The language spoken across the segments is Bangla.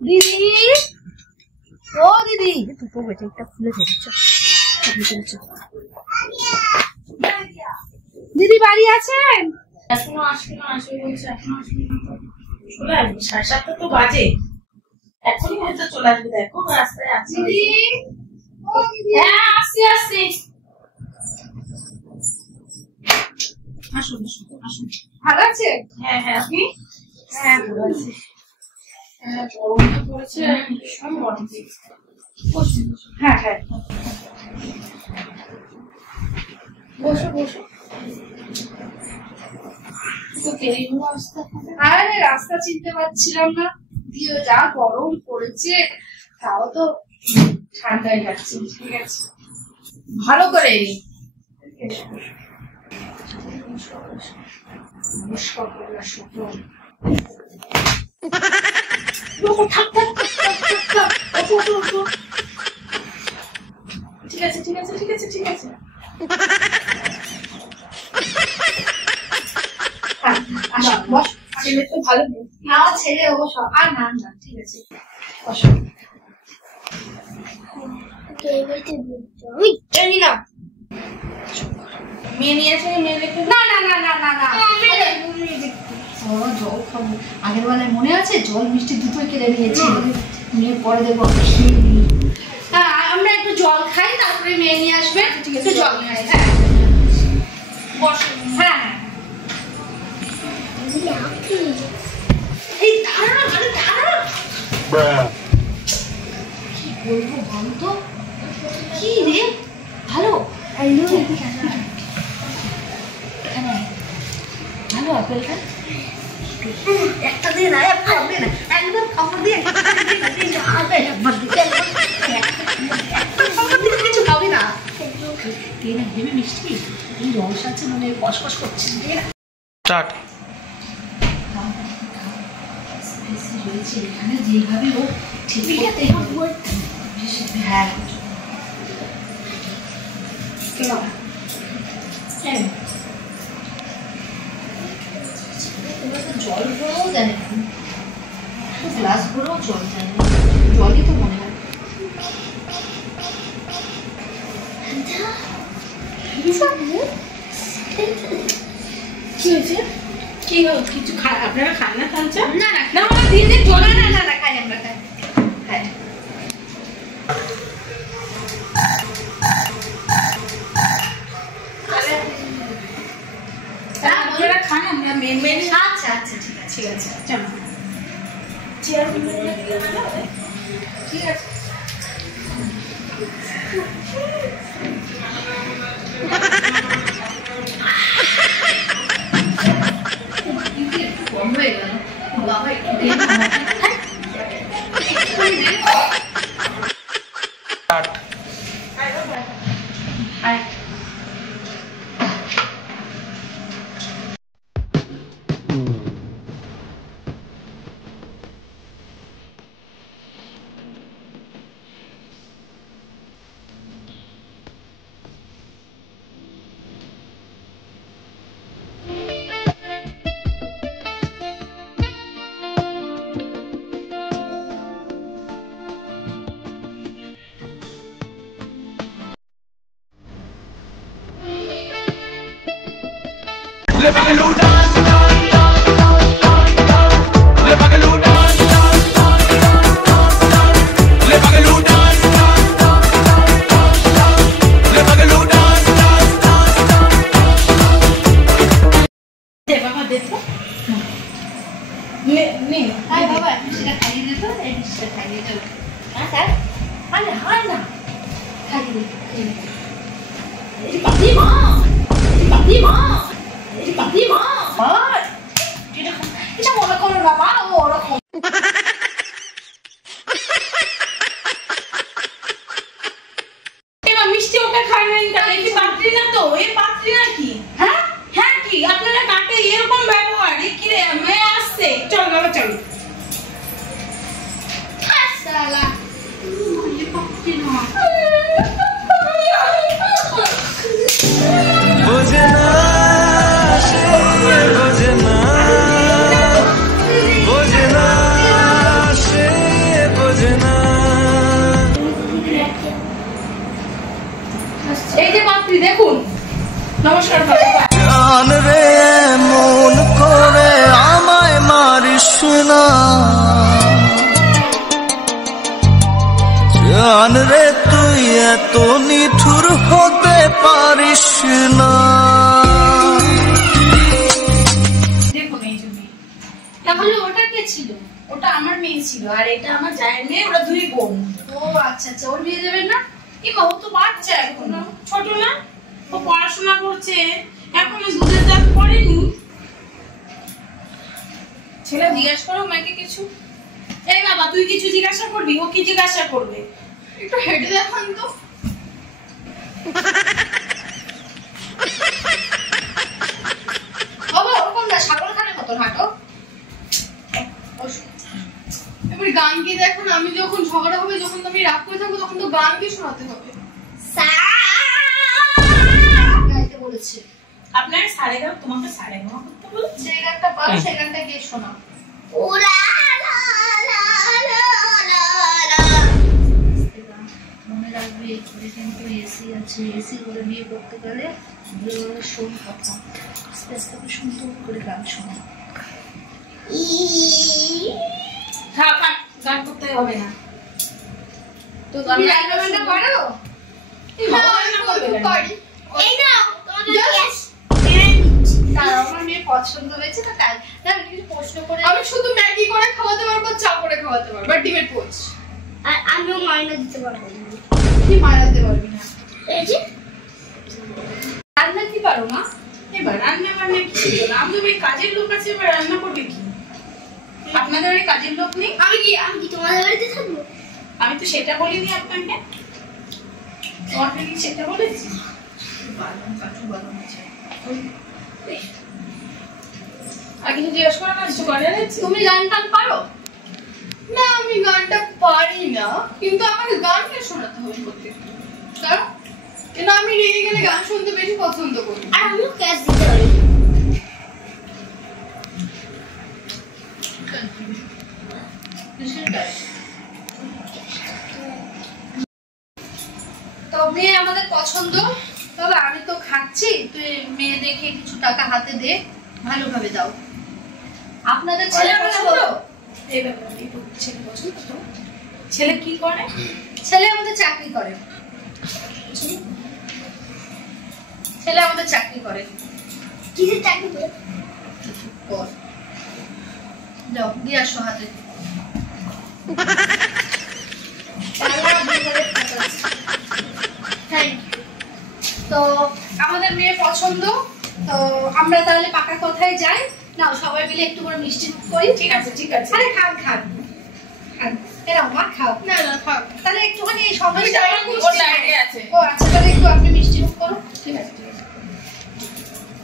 দিদি, ও দিদি, দুটো বেটেটা খুলে ফেলছ। দিদি বাড়ি আছেন? এখনো আসবে না, আসবে বলছে, এখনো আসবে না। চলে আসবে, 7:30 তো বাজে, এখনই হয়তো চলে আসবে। দেখো রাস্তায় আছে। দিদি, ও দিদি, হ্যাঁ আসছি আসছি। আসুন আসুন আসুন। ভালো আছে? হ্যাঁ হ্যাঁ, আপনি? হ্যাঁ ভালো আছি। হ্যাঁ গরমটা পড়েছে ভীষণ গরম। বসুন বসুন। হ্যাঁ হ্যাঁ, বসো বসো। তো দেরি হলো আসতে। আরে রাস্তা চিনতে পারছিলাম না, দিয়ে যা গরম পড়েছে, তাও তো ঠান্ডায় যাচ্ছে। ঠিক আছে, ভালো করে নমস্কার করে আসো। ঠিক আছে ঠিক আছে ঠিক আছে ঠিক আছে। ছেলে তো ভালো না ছেড়ে ও সব আর না না, ঠিক আছে বসো। নিলাম। মেয়ে নিয়ে আসে, মেয়ে রেখে না না না না না না, জল খাবো। আগের বেলায় মনে আছে জল মিষ্টি দুটোই কেড়ে নিয়েছি, নিয়ে পরে দেখবো খেয়ে নিই। হ্যাঁ আমরা একটু জল খাই, তারপরে মেয়ে নিয়ে আসবে। ঠিক আছে, জল খাই। হ্যাঁ বসো। হ্যাঁ হ্যাঁ, এই দাঁড়া, আরে দাঁড়া, কি বলবো বলতো? কি রে ভালো ভালো আপেলটা একটা দিয়ে না, একদম খাবার দিয়ে কিছু খাবি না। হেবি মিষ্টি, এই রস আছে মনে কসকস করছে। রয়েছে এখানে যেভাবে ও ঠিক করতে হবে। হ্যাঁ জল ভরেও দেয় না, গ্লাস ভরেও জল দেয় না, জলই তো মনে হয়। কি হয়েছে? কি কিছু আপনারা খান না? খান চা? না না না, দিয়ে দিয়ে জল। না না না, খাই আমরা, খাই খাই। আপনারা খান, আমরা মেন মেন। আচ্ছা আচ্ছা, ঠিক আছে ঠিক আছে, চলো চেয়ার ঠিক আছে। কম হয়ে গেল বাবা, একটু দে। মিষ্টি ওকে খাইবেন, কি পাত্রী না তো? এই পাত্রী নাকি? হ্যাঁ হ্যাঁ, কি আপনারা কাকে এরকম ব্যবহার? কি রে মেয়ে আসছে, চল বাবা চল। বোঝে না সে বোঝে না পাত্রী দেখুন। নমস্কার। জান রে মন করে আমায় মারিস না, জান রে তুই এত নিঠুর হতে পারিস না। দেখুন এই যে মেয়ে। তাহলে ওটা কে ছিল? ওটা আমার মেয়ে ছিল আর এটা আমার জায়ের মেয়ে, ওরা দুই বোন। ও আচ্ছা আচ্ছা, ওর বিয়ে দেবেন না? এমা ও তো বাচ্চা এখনো, ছোট না, ও পড়াশোনা করছে, এখনো দুধের দাঁত পড়েনি। ছেলে জিজ্ঞাসা করো মাকে কিছু। এই বাবা তুই কিছু জিজ্ঞাসা করবি, ও কি জিজ্ঞাসা করবে? একটু হেঁটে দেখান তো। বাবা ওরকম না, ছাগল খানের মতন হাঁটো। এবার গান কি দেখুন, আমি যখন ঝগড়া হবে, যখন তুমি রাগ করে থাকবো, তখন তো গান কি শোনাতে হবে। গাইতে বলেছে। আপনার সাড়ে গাও, তোমাকে সাড়ে গাও করতে বলেছে। যে গানটা পারো সেই গানটা গিয়ে শোনাও। মনে রাখবে এখানে কিন্তু এসি আছে, এসি করে বিয়ে করতে গেলে শোন কথা, আস্তে আস্তে সুন্দর করে গান শোনা। হ্যাঁ গান করতে হবে না তো। তুমি রান্না বান্না পারো? আমার মেয়ে পছন্দ হয়েছে তো তাই কিছু প্রশ্ন করে। আমি শুধু ম্যাগি করে খাওয়াতে পারবো, চা করে খাওয়াতে পারবো, আর ডিমের পোচ। আর আমিও মাইনা দিতে পারবো। কি মারাতে পারবি না? রান্না কি পারো মা? এবার রান্না বান্না কি ছিল না, আমাদের কাজের লোক আছে, এবার রান্না করবে কি? আপনাদের বাড়ি কাজের লোক নেই? আমি কি তোমাদের বাড়িতে থাকবো? আমি তো সেটা বলিনি আপনাকে। তোমাকে কি সেটা বলেছি? আর কিছু জিজ্ঞেস করো না, কিছু করে আছে? তুমি গান টান পারো? না আমি গানটা পারি না, কিন্তু আমাকে গান কে শোনাতে হবে প্রত্যেকটা। কারণ কেন আমি রেগে গেলে গান শুনতে বেশি পছন্দ করি। আর আমিও ক্যাশ দিতে পারি। তো মেয়ে আমাদের পছন্দ, তবে আমি তো খাচ্ছি, তুই মেয়ে দেখে কিছু টাকা হাতে দে, ভালোভাবে দাও। আপনাদের ছেলে পছন্দ? এই ব্যাপার ছেলে পছন্দ তো। ছেলে কি করে? ছেলে আমাদের চাকরি করে। ছেলে আমাদের চাকরি করে। কিসের চাকরি করে? যাও দিয়ে আসো হাতে। তো আমাদের মেয়ে পছন্দ, তো আমরা তাহলে পাকা কথায় যাই। নাও সবাই মিলে একটু করে মিষ্টি করি। ঠিক আছে ঠিক আছে। আরে খান খান খান, এরাও মা খাও। না না থাক। তাহলে একটুখানি সবাই আছে। ও আচ্ছা, তাহলে একটু আপনি মিষ্টি মুখ করো। ঠিক আছে ঠিক আছে।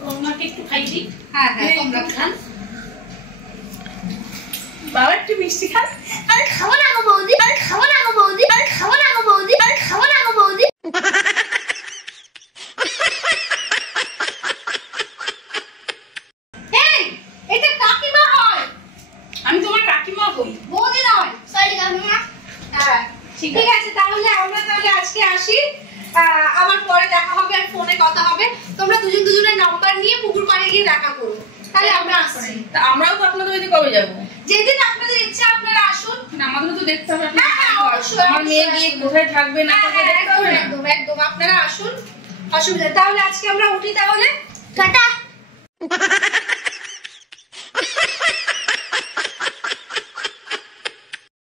ওনাকে একটু খাই দিই। হ্যাঁ হ্যাঁ তোমরা খান। বাবা একটু মিষ্টি খান। আরে খাবো না গো বৌদি, আরে খাবো না গো বৌদি, আরে খাবো না গো বৌদি, আরে খাবো না গো বৌদি। এই এটা কাকিমা হয়। আমি তোমার কাকিমা হই। বৌদি নয়, সরি কাকিমা। হ্যাঁ ঠিক আছে, তাহলে আমরা তাহলে আজকে আসি। আবার পরে দেখা হবে, আর ফোনে কথা হবে। তোমরা দুজন দুজনের নাম্বার নিয়ে পুকুর পাড়ে গিয়ে দেখা করো। তাহলে আমরা আসছি। তা আমরাও তো আপনাদের বাড়িতে কবে যাবো? যেদিন আপনাদের ইচ্ছা আপনারা আসুন। না আমাদেরও তো দেখতে হবে। হ্যাঁ, হ্যাঁ, অবশ্যই, আমার মেয়ে গিয়ে কোথায় থাকবে না থাকবে দেখতে একদম হবে না? একদম একদম আপনারা আসুন, অসুবিধা। তাহলে আজকে আমরা উঠি তাহলে।